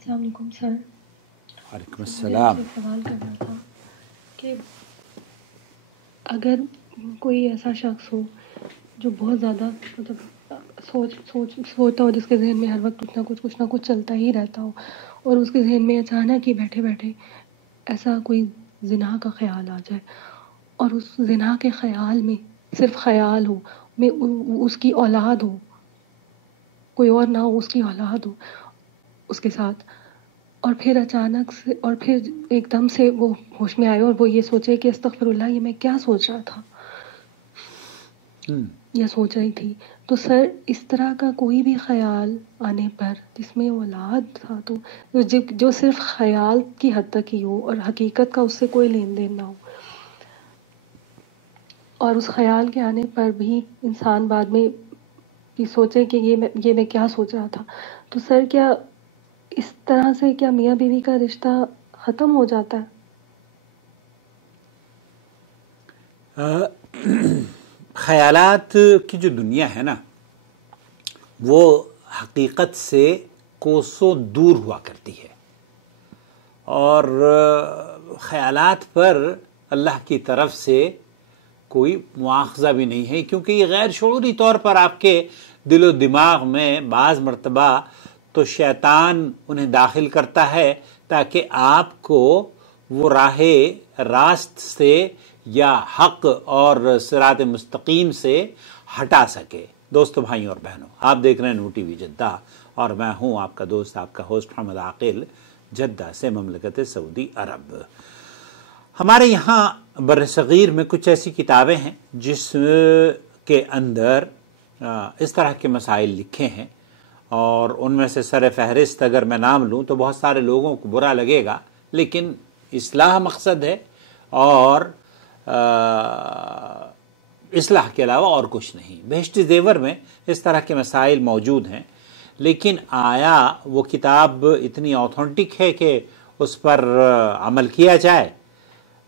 السلام علیکم سر. وعلیکم السلام. مجھے سوال کرنا تھا کہ اگر کوئی ایسا شخص ہو جو بہت زیادہ مطلب سوچتا ہو، جس کے ذہن میں ہر وقت کچھ نہ کچھ چلتا ہی رہتا ہو، اور اس کے ذہن میں اچانک ہی بیٹھے بیٹھے ایسا کوئی زنا کا خیال آ جائے، اور اس زنا کے خیال میں صرف خیال ہو، میں اس کی اولاد ہو، کوئی اور نہ ہو، اس کی اولاد ہو اس کے ساتھ، اور پھر اچانک سے اور پھر ایک دم سے وہ ہوش میں آئے اور وہ یہ سوچے کہ استغفر اللہ، یہ میں کیا سوچ رہا تھا یا سوچ رہی تھی. تو سر اس طرح کا کوئی بھی خیال آنے پر جس میں اولاد تھا، تو جو صرف خیال کی حد تک ہی ہو اور حقیقت کا اس سے کوئی لین دین نہ ہو، اور اس خیال کے آنے پر بھی انسان بعد میں یہ سوچے کہ یہ میں کیا سوچ رہا تھا، تو سر کیا اس طرح سے کیا میاں بیوی کا رشتہ ختم ہو جاتا ہے؟ خیالات کی جو دنیا ہے نا، وہ حقیقت سے کوسوں دور ہوا کرتی ہے، اور خیالات پر اللہ کی طرف سے کوئی مواخذہ بھی نہیں ہے، کیونکہ یہ غیر شعوری طور پر آپ کے دل و دماغ میں بعض مرتبہ تو شیطان انہیں داخل کرتا ہے تاکہ آپ کو وہ راہ راست سے یا حق اور صراط مستقیم سے ہٹا سکے. دوستو، بھائیوں اور بہنوں، آپ دیکھ رہے ہیں نو ٹی وی جدہ، اور میں ہوں آپ کا دوست، آپ کا ہوسٹ محمد عاقل، جدہ سے، مملکت سعودی عرب. ہمارے یہاں بر صغیر میں کچھ ایسی کتابیں ہیں جس کے اندر اس طرح کے مسائل لکھے ہیں، اور ان میں سے سر فہرست اگر میں نام لوں تو بہت سارے لوگوں کو برا لگے گا، لیکن اصلاح مقصد ہے، اور اصلاح کے علاوہ اور کچھ نہیں. بہشتی زیور میں اس طرح کے مسائل موجود ہیں، لیکن آیا وہ کتاب اتنی اوتھنٹک ہے کہ اس پر عمل کیا جائے؟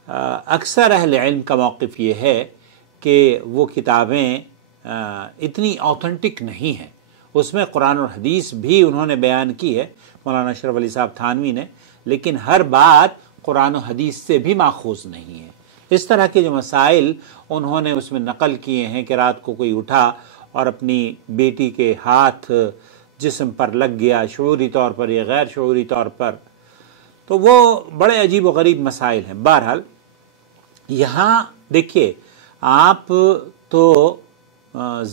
اکثر اہل علم کا موقف یہ ہے کہ وہ کتابیں اتنی اوتھنٹک نہیں ہیں. اس میں قرآن اور حدیث بھی انہوں نے بیان کی ہے، مولانا اشرف علی صاحب تھانوی نے، لیکن ہر بات قرآن و حدیث سے بھی ماخوذ نہیں ہے. اس طرح کے جو مسائل انہوں نے اس میں نقل کیے ہیں کہ رات کو کوئی اٹھا اور اپنی بیٹی کے ہاتھ جسم پر لگ گیا، شعوری طور پر یا غیر شعوری طور پر، تو وہ بڑے عجیب و غریب مسائل ہیں. بہرحال یہاں دیکھیے، آپ تو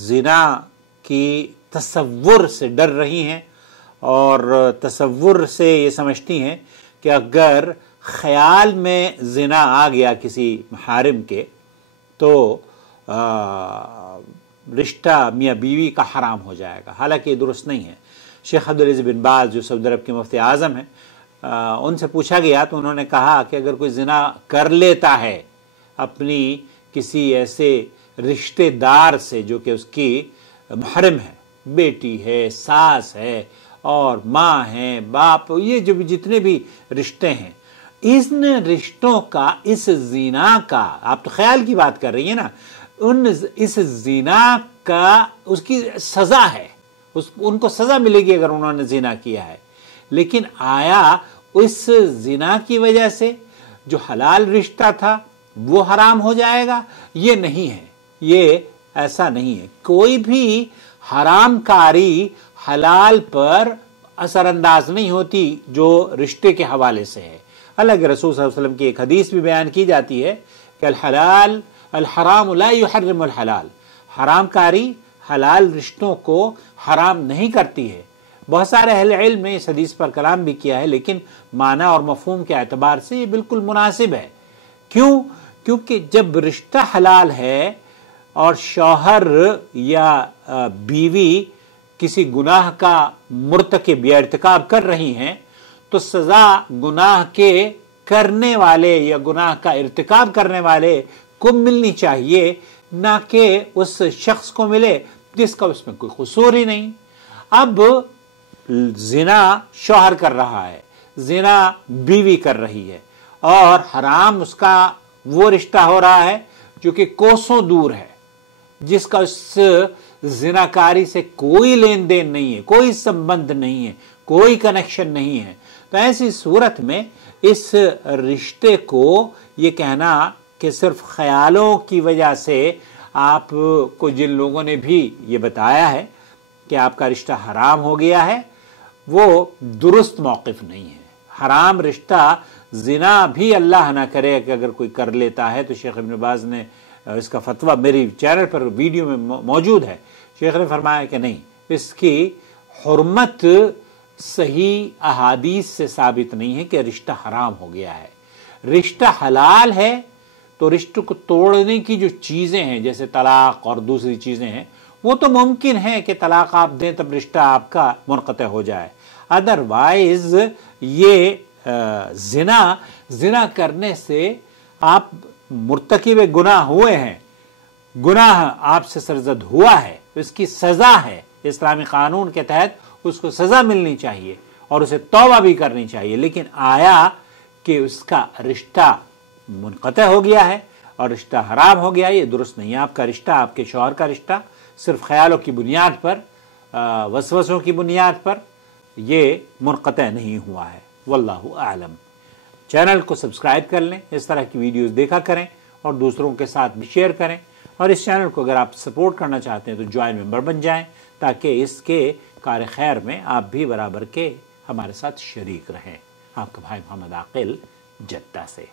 زنا کی تصور سے ڈر رہی ہیں، اور تصور سے یہ سمجھتی ہیں کہ اگر خیال میں زنا آ گیا کسی محارم کے تو رشتہ میاں بیوی کا حرام ہو جائے گا. حالانکہ یہ درست نہیں ہے. شیخ عبدالعزیز بن باز جو سعودی عرب کے مفتی اعظم ہیں، ان سے پوچھا گیا تو انہوں نے کہا کہ اگر کوئی زنا کر لیتا ہے اپنی کسی ایسے رشتہ دار سے جو کہ اس کی محرم ہے، بیٹی ہے، ساس ہے، اور ماں ہے، باپ، یہ جو بھی جتنے بھی رشتے ہیں، ان رشتوں کا، اس زنا کا، آپ تو خیال کی بات کر رہی ہیں نا، اس زنا کا اس کی سزا ہے، ان کو سزا ملے گی اگر انہوں نے زنا کیا ہے. لیکن آیا اس زنا کی وجہ سے جو حلال رشتہ تھا وہ حرام ہو جائے گا؟ یہ نہیں ہے، یہ ایسا نہیں ہے. کوئی بھی حرام کاری حلال پر اثر انداز نہیں ہوتی جو رشتے کے حوالے سے ہے. اللہ کے رسول صلی اللہ علیہ وسلم کی ایک حدیث بھی بیان کی جاتی ہے کہ الحرام لا يحرم الحلال، حرام کاری حلال رشتوں کو حرام نہیں کرتی ہے. بہت سارے اہل علم نے اس حدیث پر کلام بھی کیا ہے، لیکن معنی اور مفہوم کے اعتبار سے یہ بالکل مناسب ہے. کیوں؟ کیونکہ جب رشتہ حلال ہے اور شوہر یا بیوی کسی گناہ کا مرتکب یا ارتکاب کر رہی ہیں تو سزا گناہ کے کرنے والے یا گناہ کا ارتکاب کرنے والے کو ملنی چاہیے، نہ کہ اس شخص کو ملے جس کا اس میں کوئی قصور ہی نہیں. اب زنا شوہر کر رہا ہے، زنا بیوی کر رہی ہے، اور حرام اس کا وہ رشتہ ہو رہا ہے جو کہ کوسوں دور ہے، جس کا اس زناکاری سے کوئی لین دین نہیں ہے، کوئی سمبند نہیں ہے، کوئی کنیکشن نہیں ہے. تو ایسی صورت میں اس رشتے کو یہ کہنا کہ صرف خیالوں کی وجہ سے آپ کو جن لوگوں نے بھی یہ بتایا ہے کہ آپ کا رشتہ حرام ہو گیا ہے، وہ درست موقف نہیں ہے. حرام رشتہ زنا بھی اللہ نہ کرے کہ اگر کوئی کر لیتا ہے، تو شیخ ابن باز نے اس کا فتویٰ میری چینل پر ویڈیو میں موجود ہے. شیخ نے فرمایا کہ نہیں، اس کی حرمت صحیح احادیث سے ثابت نہیں ہے کہ رشتہ حرام ہو گیا ہے. رشتہ حلال ہے تو رشتہ کو توڑنے کی جو چیزیں ہیں جیسے طلاق اور دوسری چیزیں ہیں، وہ تو ممکن ہے کہ طلاق آپ دیں تب رشتہ آپ کا منقطع ہو جائے. ادروائز یہ زنا کرنے سے آپ مرتکب گناہ ہوئے ہیں، گناہ آپ سے سرزد ہوا ہے، اس کی سزا ہے. اسلامی قانون کے تحت اس کو سزا ملنی چاہیے اور اسے توبہ بھی کرنی چاہیے. لیکن آیا کہ اس کا رشتہ منقطع ہو گیا ہے اور رشتہ حرام ہو گیا، یہ درست نہیں ہے. آپ کا رشتہ، آپ کے شوہر کا رشتہ صرف خیالوں کی بنیاد پر، وسوسوں کی بنیاد پر یہ منقطع نہیں ہوا ہے. واللہ اعلم. چینل کو سبسکرائب کر لیں، اس طرح کی ویڈیوز دیکھا کریں اور دوسروں کے ساتھ بھی شیئر کریں. اور اس چینل کو اگر آپ سپورٹ کرنا چاہتے ہیں تو جوائن ممبر بن جائیں تاکہ اس کے کار خیر میں آپ بھی برابر کے ہمارے ساتھ شریک رہیں. آپ کا بھائی محمد عاقل، جدہ سے.